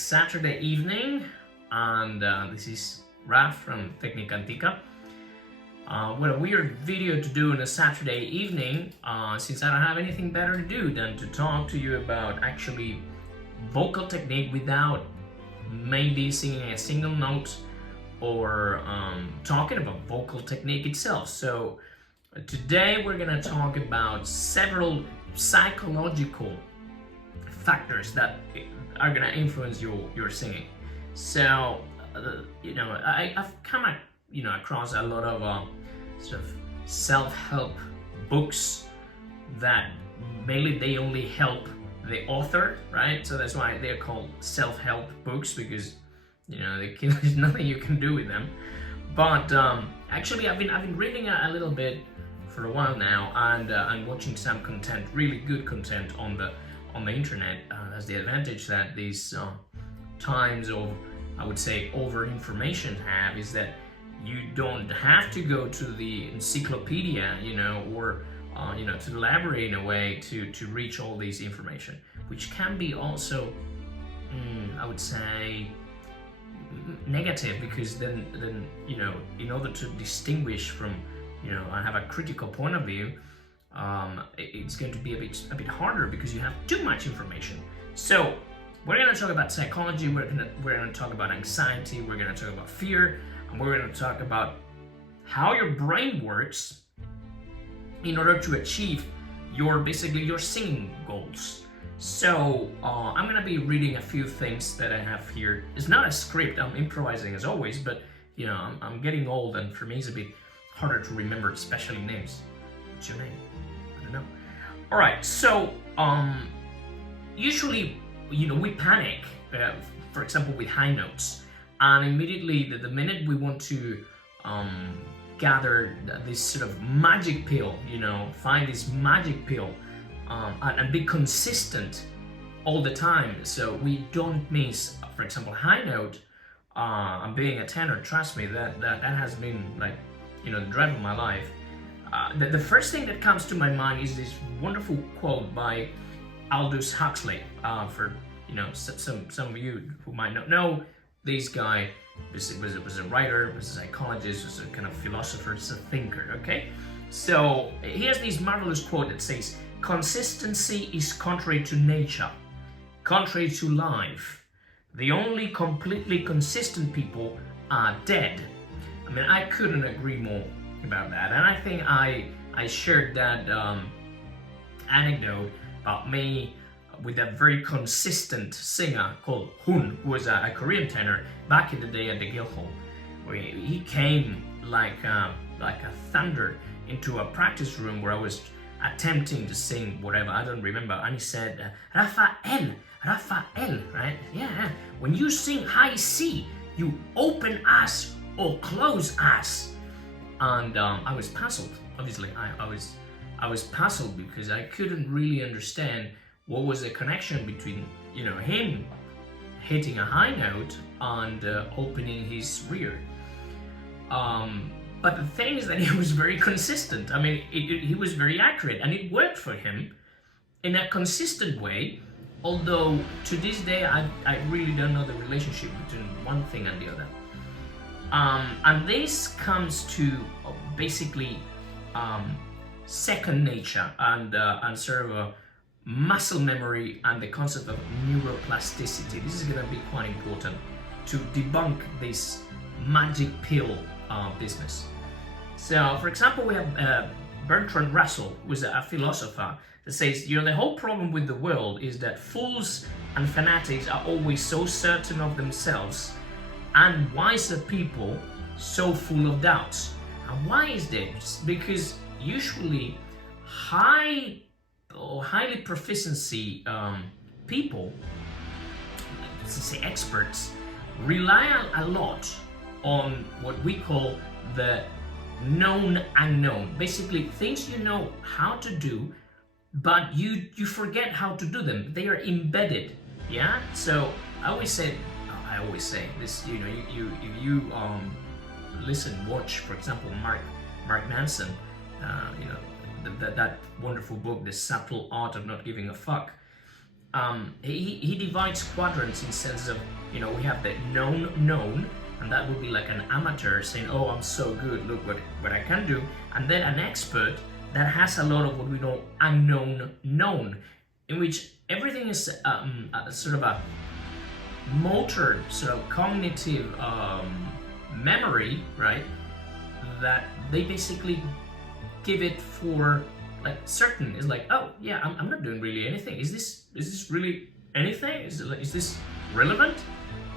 Saturday evening, and this is Raf from Technica Antica. What a weird video to do on a Saturday evening, since I don't have anything better to do than to talk to you about actually vocal technique without maybe singing a single note or talking about vocal technique itself. So today we're gonna talk about several psychological factors that are gonna influence your singing. So I've come across a lot of sort of self-help books that mainly they only help the author, right? So that's why they're called self-help books, because there's nothing you can do with them. But actually I've been reading a little bit for a while now, and watching some content, really good content on the internet. Has the advantage that these times of, I would say, over information have, is that you don't have to go to the encyclopedia, or to the library in a way to reach all this information, which can be also, I would say, negative, because then in order to distinguish from, I have a critical point of view, it's going to be a bit harder because you have too much information. So we're going to talk about psychology, we're going to talk about anxiety, we're going to talk about fear, and we're going to talk about how your brain works in order to achieve basically your singing goals. So I'm going to be reading a few things that I have here. It's not a script, I'm improvising as always, but I'm getting old, and for me it's a bit harder to remember, especially names. What's your name? I don't know. All right, so usually we panic, for example, with high notes, and immediately the minute we want to gather this sort of magic pill, find this magic pill, and be consistent all the time, so we don't miss, for example, high note. I'm being a tenor, trust me, that has been like the drive of my life. The first thing that comes to my mind is this wonderful quote by Aldous Huxley. For some of you who might not know, this guy was a writer, was a psychologist, was a kind of philosopher, was a thinker. Okay, so he has this marvelous quote that says, "Consistency is contrary to nature, contrary to life. The only completely consistent people are dead." I mean, I couldn't agree more about that, and I think I shared that anecdote about me with a very consistent singer called Hun, who was a Korean tenor back in the day at the Guildhall, where he came like a thunder into a practice room where I was attempting to sing whatever, I don't remember, and he said, Rafael, right? Yeah, when you sing high C, you open us or close us. And I was puzzled. Obviously, I was puzzled because I couldn't really understand what was the connection between him hitting a high note and opening his rear. But the thing is that he was very consistent. I mean, he was very accurate, and it worked for him in a consistent way. Although to this day, I really don't know the relationship between one thing and the other. And this comes to basically second nature and sort of a muscle memory and the concept of neuroplasticity. This is going to be quite important to debunk this magic pill business. So, for example, we have Bertrand Russell, who is a philosopher, that says, the whole problem with the world is that fools and fanatics are always so certain of themselves, and wiser people so full of doubts. And why is this? Because usually highly proficiency people, let's say experts, rely a lot on what we call the known unknown. Basically, things you know how to do, but you forget how to do them. They are embedded. Yeah. So I always say this. If you watch, for example, Mark Manson, that wonderful book, The Subtle Art of Not Giving a Fuck. he divides quadrants in sense of, we have the known, and that would be like an amateur saying, oh, I'm so good, look what I can do. And then an expert that has a lot of what we know unknown known, in which everything is sort of a motor, sort of cognitive memory, right? That they basically give it for like certain. It's like, oh yeah, I'm not doing really anything. Is this really anything? Is this relevant?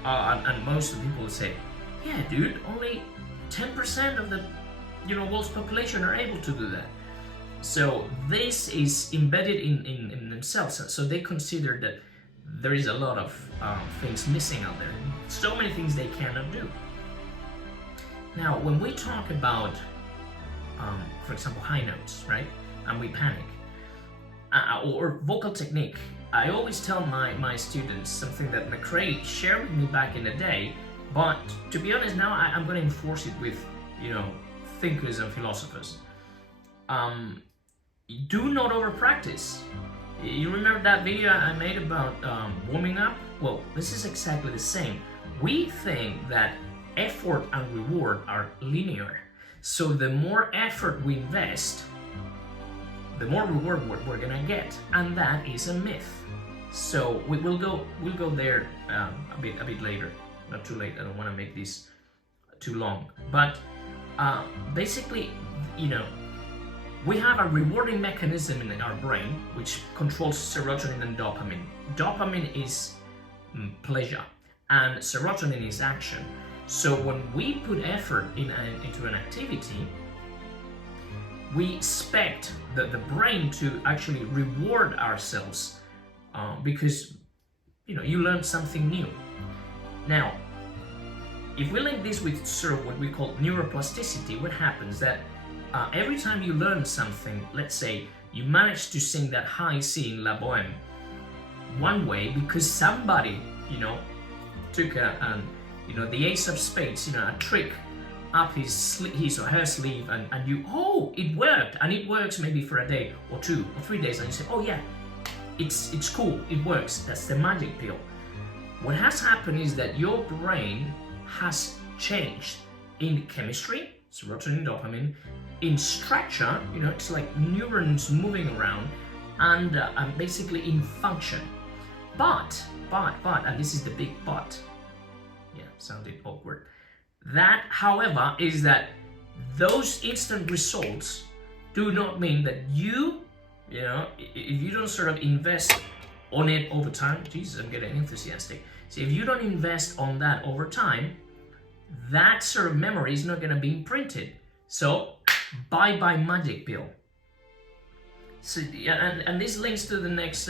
And most of the people say, yeah, dude, only 10% of the world's population are able to do that. So this is embedded in themselves. So they consider that there is a lot of things missing out there. So many things they cannot do. Now, when we talk about, for example, high notes, right? And we panic, or vocal technique, I always tell my students something that McRae shared with me back in the day, but to be honest, now I'm going to enforce it with, thinkers and philosophers. Do not over practice. You remember that video I made about warming up? Well, this is exactly the same. We think that effort and reward are linear. So the more effort we invest, the more reward we're gonna get, and that is a myth. So we'll go there a bit later. Not too late. I don't want to make this too long. But basically, we have a rewarding mechanism in our brain which controls serotonin and dopamine. Dopamine is pleasure, and serotonin is action. So when we put effort into an activity, we expect the brain to actually reward ourselves because you learned something new. Now, if we link this with sort of what we call neuroplasticity, what happens that every time you learn something, let's say you manage to sing that high C in La Boheme one way because somebody took the ace of spades, a trick up his or her sleeve, and it worked, and it works maybe for a day or 2 or 3 days, and you say, oh yeah, it's cool, it works. That's the magic pill. What has happened is that your brain has changed in chemistry, serotonin, dopamine, in structure, it's like neurons moving around, and basically in function. But, and this is the big but, yeah, sounded awkward. That, however, is that those instant results do not mean that if you don't sort of invest on it over time, Jesus, I'm getting enthusiastic. So if you don't invest on that over time, that sort of memory is not going to be imprinted. So, bye-bye magic pill. So, and this links to the next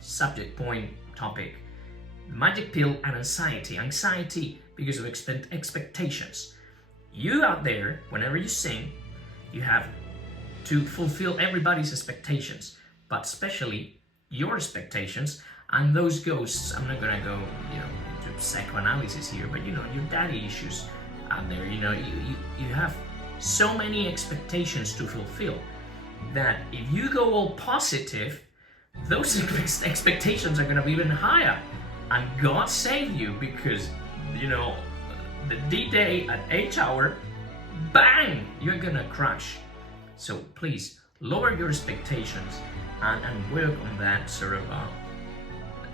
subject point topic. Magic pill and anxiety. Anxiety because of expectations. You out there, whenever you sing, you have to fulfill everybody's expectations, but especially your expectations. And those ghosts, I'm not gonna go, into psychoanalysis here, but your daddy issues out there. You have so many expectations to fulfill that if you go all positive, those expectations are gonna be even higher. And God save you, because the D-Day at H hour, bang, you're gonna crash. So please lower your expectations and work on that sort of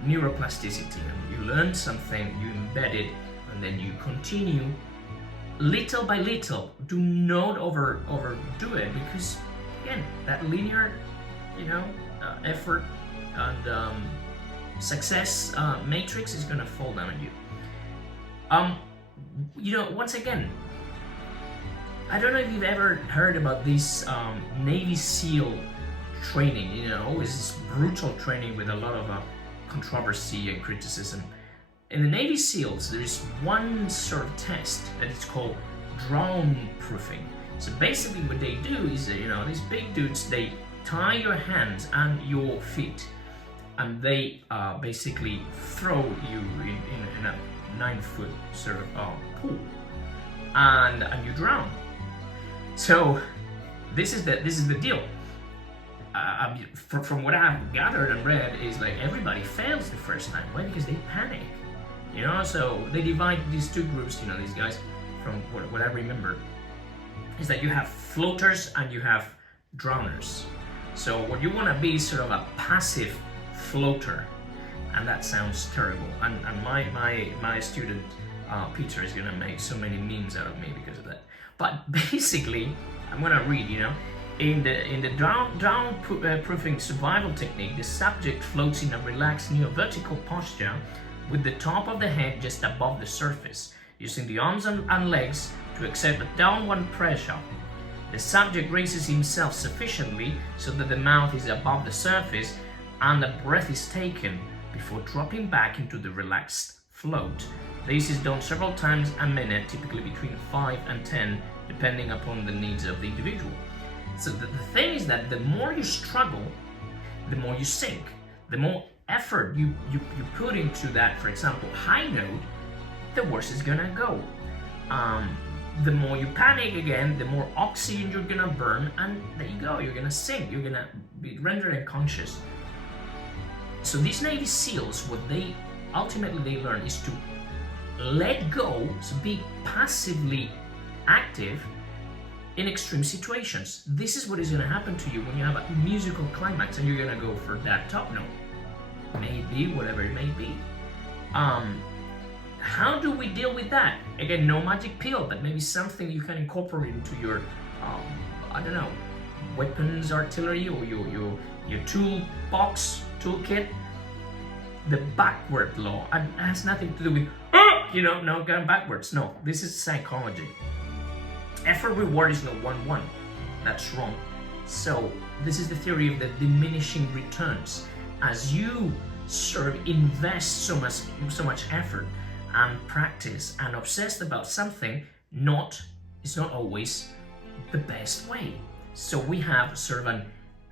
neuroplasticity. And you learn something, you embed it, and then you continue little by little. Do not overdo it, because again, that linear effort and success matrix is gonna fall down on you. Once again, I don't know if you've ever heard about this Navy SEAL training. Always this brutal training with a lot of controversy and criticism. In the Navy SEALs, there is one sort of test that is called drown proofing. So basically what they do is these big dudes, they tie your hands and your feet, and they basically throw you in a 9-foot sort of pool, and you drown. So this is the deal. from what I've gathered and read, is like everybody fails the first time. Why? Because they panic. You know, so they divide these two groups. You know, these guys, from what I remember, is that you have floaters and you have drowners. So what you want to be is sort of a passive floater, and that sounds terrible. And my student Peter is gonna make so many memes out of me because of that. But basically, I'm gonna read. You know, in the drown proofing survival technique, the subject floats in a relaxed neo-vertical posture with the top of the head just above the surface, using the arms and legs to exert a downward pressure. The subject raises himself sufficiently so that the mouth is above the surface and the breath is taken before dropping back into the relaxed float. This is done several times a minute, typically between 5 and 10, depending upon the needs of the individual. So the thing is that the more you struggle, the more you sink. The more effort you put into that, for example, high note, the worse it's gonna go. The more you panic again, the more oxygen you're gonna burn, and there you go, you're gonna sink, you're gonna be rendered unconscious. So these Navy SEALs, what they ultimately learn is to let go, so be passively active in extreme situations. This is what is gonna happen to you when you have a musical climax and you're gonna go for that top note. Maybe, whatever it may be. How do we deal with that? Again, no magic pill, but maybe something you can incorporate into your, I don't know, weapons, artillery, or your toolbox, toolkit. The backward law, and it has nothing to do with, no, going backwards. No, this is psychology. Effort reward is not 1-1. That's wrong. So this is the theory of the diminishing returns. As you sort of invest so much effort and practice and obsessed about something, it's not always the best way. So we have sort of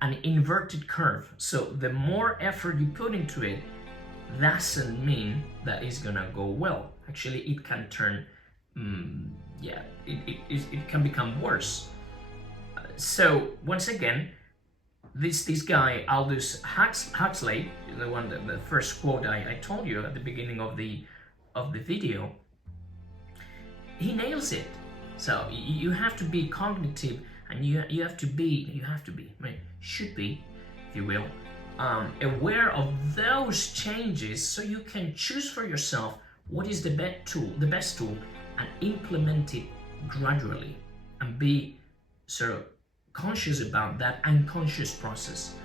an inverted curve. So the more effort you put into it doesn't mean that it's gonna go well. Actually, it can turn, it can become worse. So once again, this guy Aldous Huxley, the first quote I told you at the beginning of the video, he nails it. So you have to be cognitive, and you should be, if you will, aware of those changes, so you can choose for yourself what is the best tool, and implement it gradually, and be sort of conscious about that unconscious process.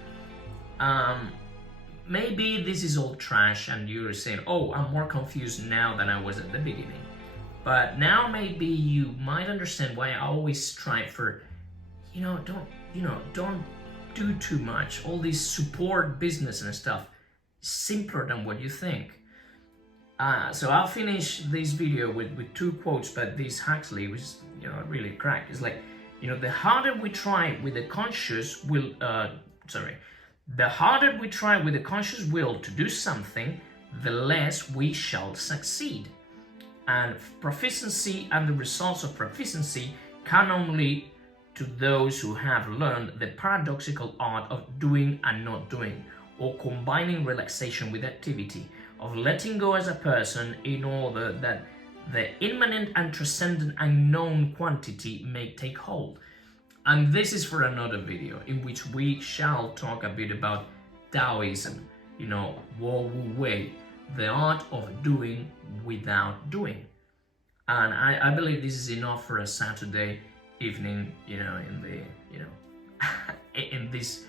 Maybe this is all trash and you're saying, oh, I'm more confused now than I was at the beginning. But now maybe you might understand why I always strive for, don't do too much. All this support business and stuff is simpler than what you think. So I'll finish this video with two quotes, but this Huxley was, really cracked. It's like, the harder we try with the conscious will, the harder we try with the conscious will to do something, the less we shall succeed. And proficiency and the results of proficiency come only to those who have learned the paradoxical art of doing and not doing, or combining relaxation with activity, of letting go as a person in order that the immanent and transcendent unknown quantity may take hold. And this is for another video, in which we shall talk a bit about Taoism, Wo Wu Wei, the art of doing without doing. And I believe this is enough for a Saturday evening, in in this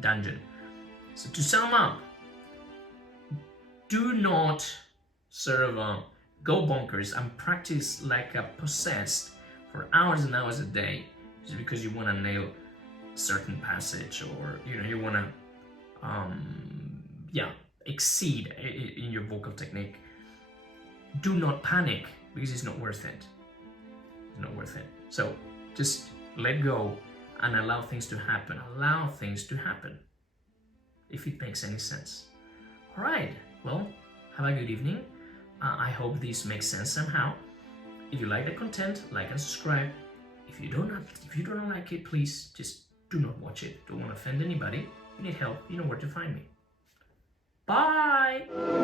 dungeon. So to sum up, do not sort of go bonkers and practice like a possessed for hours and hours a day just because you want to nail a certain passage, or you want to exceed in your vocal technique. Do not panic, because it's not worth it. It's not worth it. So just let go and allow things to happen. Allow things to happen, if it makes any sense. All right. Well, have a good evening. I hope this makes sense somehow. If you like the content, like and subscribe. If you don't like it, please just do not watch it. Don't want to offend anybody. If you need help, you know where to find me. Bye!